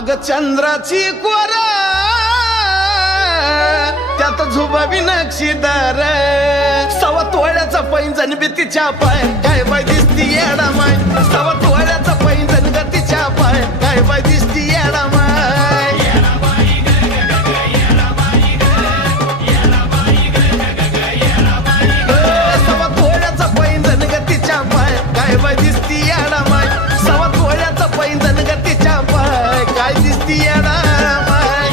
अग चंद्राची कोर त्यात झुबाबी नक्षीदार सवा तोळ्याचा पैंजण बी तिच्या पाय काय बाय दिसती येडा माय सवा तोळ्याचा पैंजण ग तिच्या पाय काय बाय दिसती येडा माय सवा तोळ्याचा पैंजण ग तिच्या पाय काय बाय दिसती येडा माय सवा तोळ्याचा पैंजण ग तिच्या पाय काय दिसती येडा माय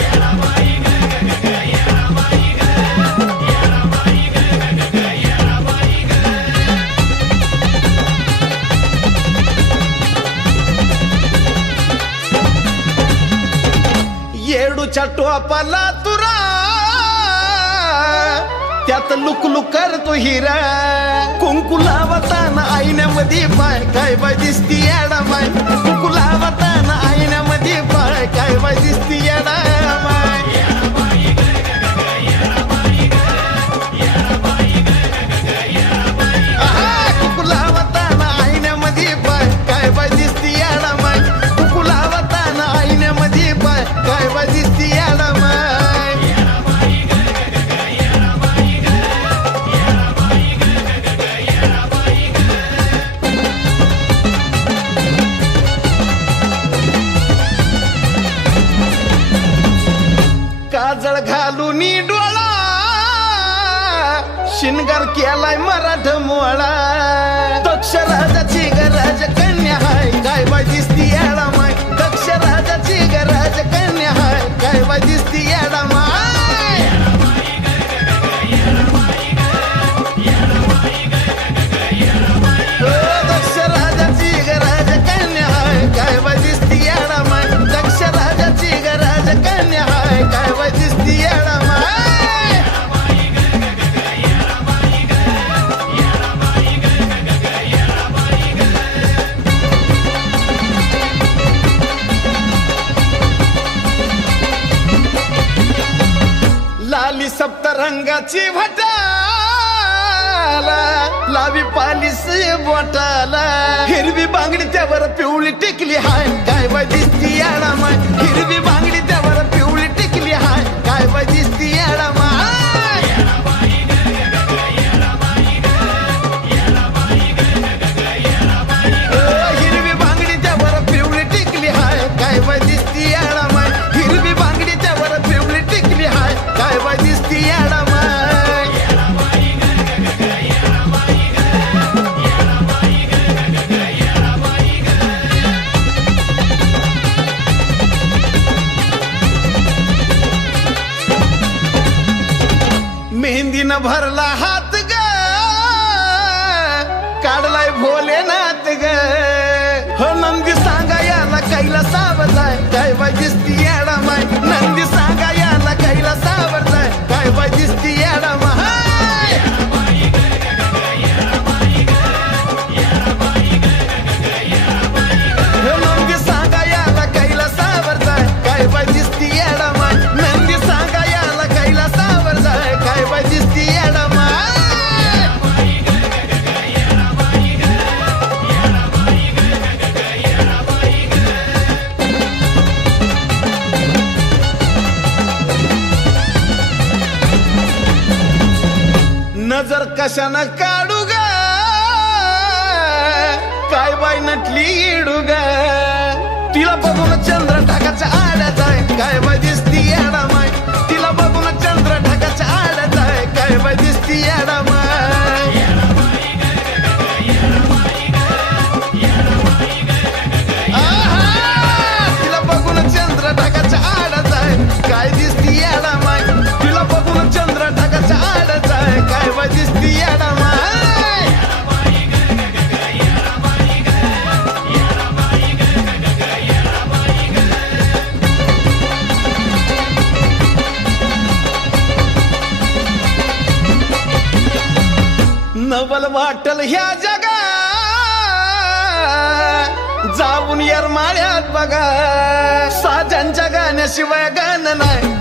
येडूच्या टोपाला तुरा त्यात लुकलुक करतो हिरा कुंकू लावताना आईन्यामध्ये पाय काय बाय दिसती येडा माय कुंकू लावताना आईन्यामध्ये पाय काय बाय दिसती येडा माय कुंकू लावताना आईन्यामध्ये पाय काय बाय दिसती येडा माय कुंकू लावताना आईन्यामध्ये पाय काय बाय दिसती येडा माय काजळ घालून डोळा शिनगार केलाय मराठ मोळा दक्ष राजाची गराज कन्या हाय काय बाय दिसती येडा माय दक्ष राजाची गराज कन्या हाय काय बाय दिसती येडा माय दक्ष राजाची गराज कन्या हाय काय बाय दिसती येडा माय दक्ष राजाची गराज कन्या हाय काय बाय दिसती येडा माय लाली सप्तरंगाची भटाला लावी पालिस बोटाला हिरवी बांगडी त्यावर पिवळी टिकली हाय काय बाय दिसती येडा माय हिरवी बांगडी त्यावर पिवळी टिकली हाय काय बाय दिसती येडा माय हिरवी बांगडी त्यावर पिवळी टिकली हाय काय बाय दिसती येडा माय हिरवी बांगडी त्यावर पिवळी टिकली हाय काय बाय दिसती येडा माय मेहंदीनं भरला हात ग काढलाय भोलेनाथ ग हो नंदी सांगा याला कैला सावरलाय काय बाय दिसती येडा माय नंदी सांगा याला कैला सावरलाय काय बाय दिसती येडा माय नंदी सांगा याला कैला सावरलाय काय बाय दिसती येडा माय नंदी सांगा याला कैला सावरलाय काय बाय दिसती येडा माय नजर कशानं काढू ग काय बाय नटली इडू ग तिला बघून चंद्र ढगाच्या आड्यात आहे काय बाय दिसती येडा माय तिला बघून चंद्र ढगाच्या आड्यात आहे काय बाय दिसती येडा माय तिला बघून चंद्र ढगाच्या आड्यात आहे काय दिसती येडा माय तिला बघून चंद्र ढगाच्या आड्यात आहे काय बाय दिसती येडा माय नवल वाटल ह्या जगा जाऊन येरमाळ्यात बघा साजांच्या गाण्याशिवाय गाणं नाही